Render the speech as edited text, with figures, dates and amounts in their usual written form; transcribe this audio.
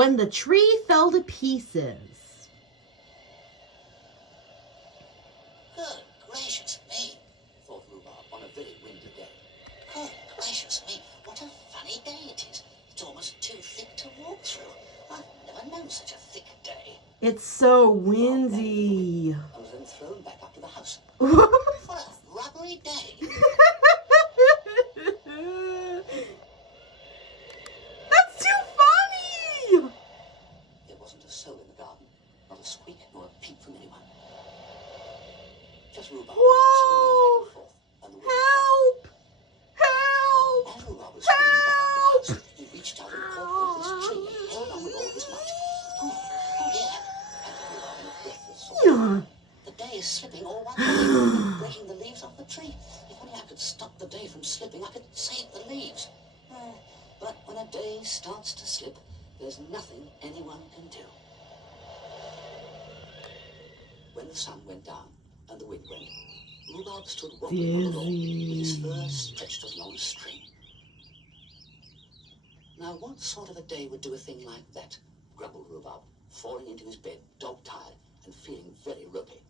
when the tree fell to pieces. Good gracious me, thought Rhubarb on a very windy day. Good gracious me, what a funny day it is. It's almost too thick to walk through. I've never known such a thick day. It's so windy. I was then thrown back up to the house. What a rubbery day. That's too funny! There wasn't a soul in the garden, not a squeak nor a peep from anyone. Just Rhubarb Whoa! screaming back and forth, and the wind Help! Help! As Rhubarb was screaming back up to the house, he reached out and caught hold of this tree and held on with all his might. Oh dear, panted Rhubarb in a breathless sort of way. The day is slipping all one way and breaking the leaves off the tree. If only I could stop the day from slipping, I could save the leaves. But when a day starts to slip, there's nothing anyone can do. When the sun went down and the wind went, Rhubarb stood wobbling on the lawn with his fur stretched as long as string. Now, what sort of a day would do a thing like that? Grumbled Rhubarb, falling into his bed, dog-tired and feeling very ropey.